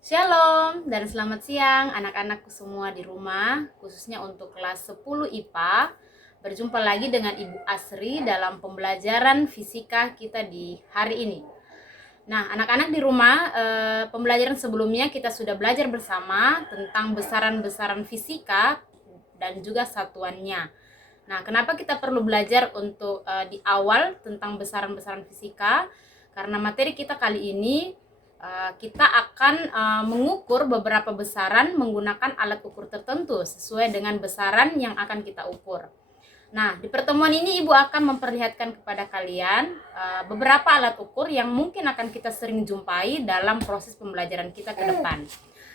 Shalom dan selamat siang anak-anakku semua di rumah, khususnya untuk kelas 10 IPA. Berjumpa lagi dengan Ibu Asri dalam pembelajaran fisika kita di hari ini. Nah, anak-anak di rumah, pembelajaran sebelumnya kita sudah belajar bersama tentang besaran-besaran fisika dan juga satuannya. Nah, kenapa kita perlu belajar untuk di awal tentang besaran-besaran fisika? Karena materi kita kali ini kita akan mengukur beberapa besaran menggunakan alat ukur tertentu sesuai dengan besaran yang akan kita ukur. Nah, di pertemuan ini Ibu akan memperlihatkan kepada kalian beberapa alat ukur yang mungkin akan kita sering jumpai dalam proses pembelajaran kita ke depan.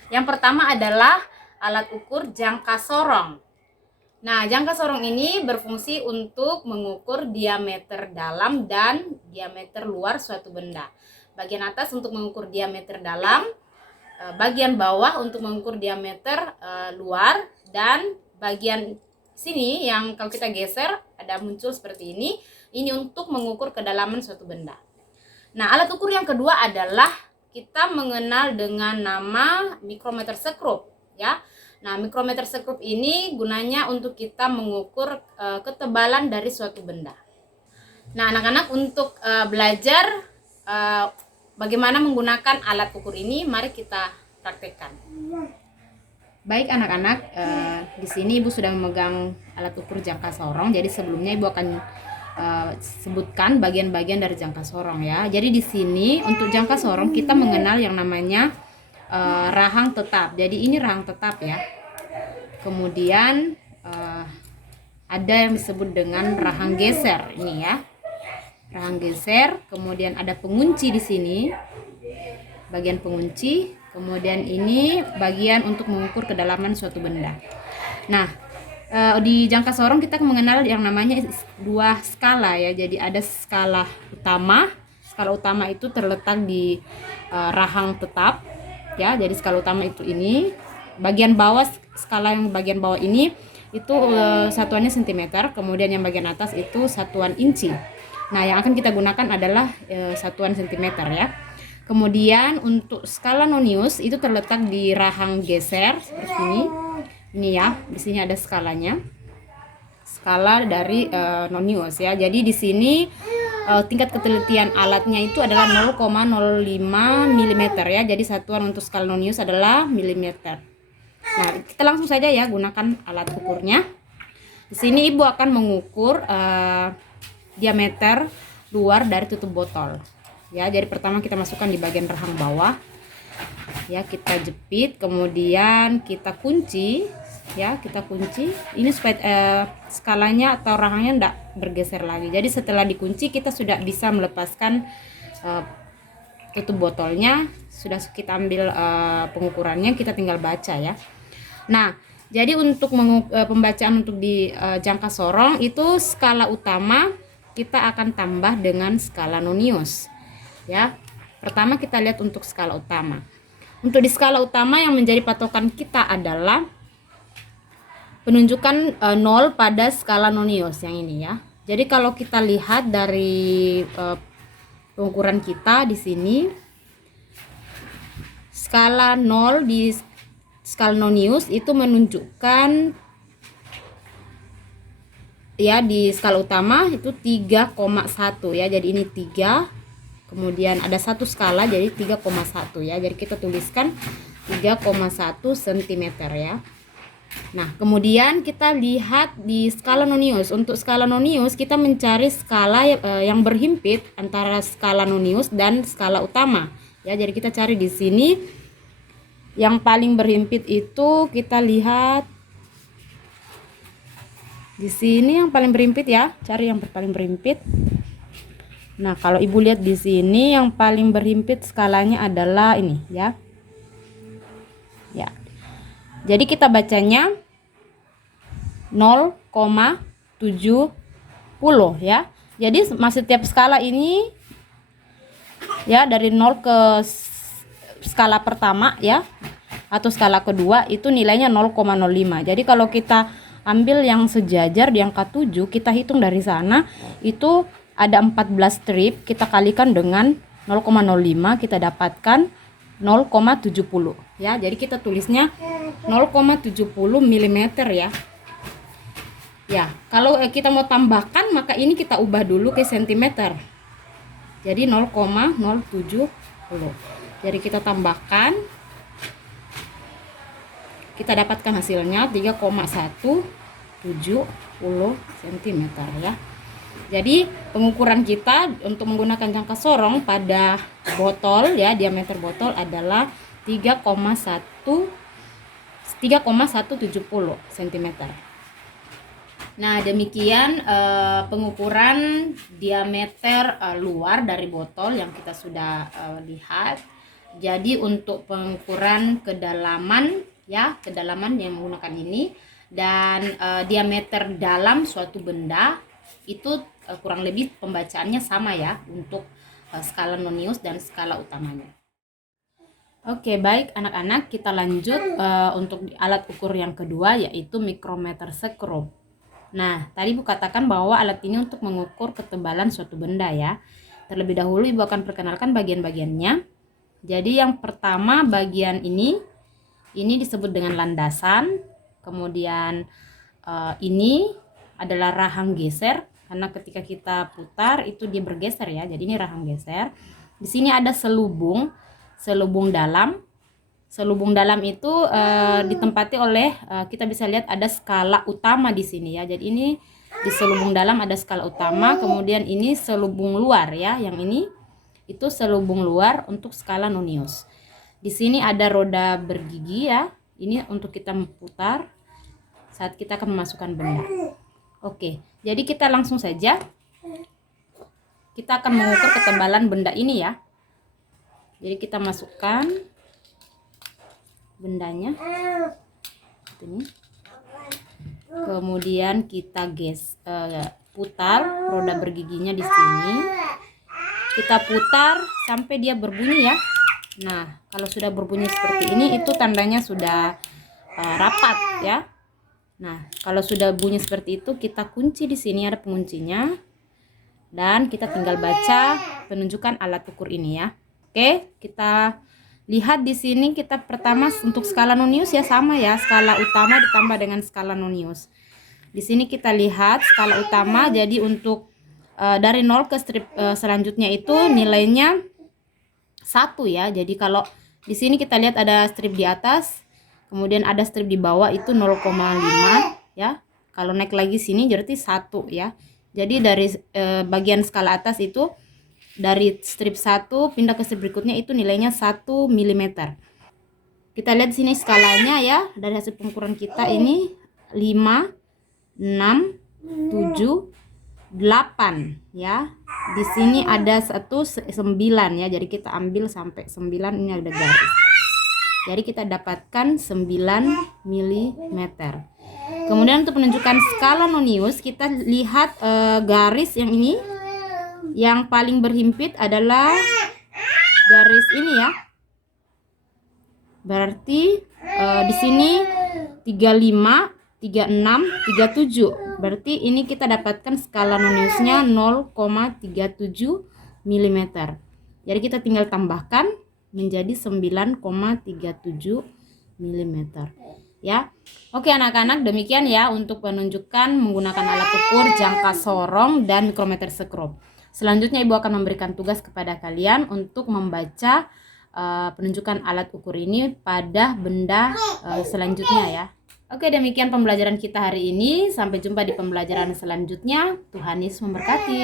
Yang pertama adalah alat ukur jangka sorong. Nah, jangka sorong ini berfungsi untuk mengukur diameter dalam dan diameter luar suatu benda. Bagian atas untuk mengukur diameter dalam, bagian bawah untuk mengukur diameter luar, dan bagian sini yang kalau kita geser ada muncul seperti ini untuk mengukur kedalaman suatu benda. Nah, alat ukur yang kedua adalah kita mengenal dengan nama mikrometer sekrup, ya. Nah, mikrometer sekrup ini gunanya untuk kita mengukur ketebalan dari suatu benda. Nah, anak-anak untuk belajar bagaimana menggunakan alat ukur ini, mari kita praktekkan. Baik anak-anak, di sini Ibu sudah memegang alat ukur jangka sorong. Jadi sebelumnya Ibu akan sebutkan bagian-bagian dari jangka sorong ya. Jadi di sini untuk jangka sorong kita mengenal yang namanya rahang tetap. Jadi ini rahang tetap ya. Kemudian ada yang disebut dengan rahang geser ini ya. Rahang geser, kemudian ada pengunci di sini. Bagian pengunci, kemudian ini bagian untuk mengukur kedalaman suatu benda. Nah, di jangka sorong kita mengenal yang namanya dua skala ya. Jadi ada skala utama. Skala utama itu terletak di rahang tetap ya. Jadi skala utama itu ini. Bagian bawah, skala yang bagian bawah ini itu satuannya cm, kemudian yang bagian atas itu satuan inci. Nah, yang akan kita gunakan adalah satuan cm ya. Kemudian untuk skala nonius itu terletak di rahang geser seperti ini. Ini ya, di sini ada skalanya. Skala dari nonius ya. Jadi di sini tingkat ketelitian alatnya itu adalah 0,05 mm ya. Jadi satuan untuk skala nonius adalah milimeter. Nah, kita langsung saja ya gunakan alat ukurnya. Di sini Ibu akan mengukur diameter luar dari tutup botol. Ya, jadi pertama kita masukkan di bagian rahang bawah. Ya, kita jepit, kemudian kita kunci. Ya, kita kunci. Ini supaya skalanya atau rahangnya tidak bergeser lagi. Jadi setelah dikunci kita sudah bisa melepaskan tutup botolnya. Sudah kita ambil pengukurannya, kita tinggal baca ya. Nah, jadi untuk pembacaan untuk di jangka sorong itu skala utama kita akan tambah dengan skala nonius. Ya. Pertama kita lihat untuk skala utama. Untuk di skala utama yang menjadi patokan kita adalah penunjukan 0 pada skala nonius yang ini ya. Jadi kalau kita lihat dari pengukuran kita di sini, skala 0 di skala nonius itu menunjukkan ya di skala utama itu 3,1 ya. Jadi ini 3, kemudian ada satu skala jadi 3,1 ya. Jadi kita tuliskan 3,1 cm ya. Nah, kemudian kita lihat di skala nonius. Untuk skala nonius kita mencari skala yang berhimpit antara skala nonius dan skala utama ya. Jadi kita cari di sini yang paling berhimpit itu kita lihat di sini yang paling berhimpit ya, cari yang paling berhimpit. Nah, kalau Ibu lihat di sini yang paling berhimpit skalanya adalah ini ya. Ya. Jadi kita bacanya 0,70 ya. Jadi masih setiap skala ini ya dari 0 ke skala pertama ya atau skala kedua itu nilainya 0,05. Jadi kalau kita ambil yang sejajar di angka 7, kita hitung dari sana itu ada 14 strip, kita kalikan dengan 0,05, kita dapatkan 0,70 ya. Jadi kita tulisnya 0,70 mm ya. Ya, kalau kita mau tambahkan maka ini kita ubah dulu ke cm. Jadi 0,070. Jadi kita tambahkan, kita dapatkan hasilnya 3,170 cm ya. Jadi pengukuran kita untuk menggunakan jangka sorong pada botol ya, diameter botol adalah 3,170 cm. Nah, demikian pengukuran diameter luar dari botol yang kita sudah lihat. Jadi untuk pengukuran kedalaman ya, kedalaman yang menggunakan ini, dan diameter dalam suatu benda itu kurang lebih pembacaannya sama ya untuk skala nonius dan skala utamanya. Oke, baik anak-anak, kita lanjut untuk alat ukur yang kedua, yaitu mikrometer sekrup. Nah, tadi Ibu katakan bahwa alat ini untuk mengukur ketebalan suatu benda ya. Terlebih dahulu Ibu akan perkenalkan bagian-bagiannya. Jadi yang pertama bagian ini disebut dengan landasan. Kemudian ini adalah rahang geser, karena ketika kita putar itu dia bergeser ya. Jadi ini rahang geser. Di sini ada selubung dalam. Selubung dalam itu ditempati oleh kita bisa lihat ada skala utama di sini ya. Jadi ini di selubung dalam ada skala utama, kemudian ini selubung luar ya. Yang ini itu selubung luar untuk skala nonius. Di sini ada roda bergigi ya. Ini untuk kita memutar saat kita akan memasukkan benda. Oke, jadi kita langsung saja. Kita akan mengukur ketebalan benda ini ya. Jadi kita masukkan bendanya ini, kemudian kita putar roda bergiginya di sini, kita putar sampai dia berbunyi ya. Nah, kalau sudah berbunyi seperti ini itu tandanya sudah rapat ya. Nah, kalau sudah bunyi seperti itu kita kunci. Di sini ada penguncinya dan kita tinggal baca penunjukan alat ukur ini ya. Oke, kita lihat di sini, kita pertama untuk skala nonius ya sama ya, skala utama ditambah dengan skala nonius. Di sini kita lihat skala utama, jadi untuk dari 0 ke strip selanjutnya itu nilainya 1 ya. Jadi kalau di sini kita lihat ada strip di atas, kemudian ada strip di bawah itu 0,5 ya. Kalau naik lagi sini berarti 1 ya. Jadi dari bagian skala atas itu, dari strip 1 pindah ke strip berikutnya itu nilainya 1 mm. Kita lihat di sini skalanya ya. Dari hasil pengukuran kita ini 5, 6, 7, 8 ya. Di sini ada 9 ya. Jadi kita ambil sampai 9, ini ada garis. Jadi kita dapatkan 9 mm. Kemudian untuk menunjukkan skala nonius, kita lihat garis yang ini. Yang paling berhimpit adalah garis ini ya. Berarti di sini 35, 36, 37. Berarti ini kita dapatkan skala noniusnya 0,37 mm. Jadi kita tinggal tambahkan menjadi 9,37 mm ya. Oke anak-anak, demikian ya untuk penunjukan menggunakan alat ukur jangka sorong dan mikrometer sekrup. Selanjutnya Ibu akan memberikan tugas kepada kalian untuk membaca penunjukan alat ukur ini pada benda selanjutnya ya. Oke, demikian pembelajaran kita hari ini. Sampai jumpa di pembelajaran selanjutnya. Tuhan Yesus memberkati.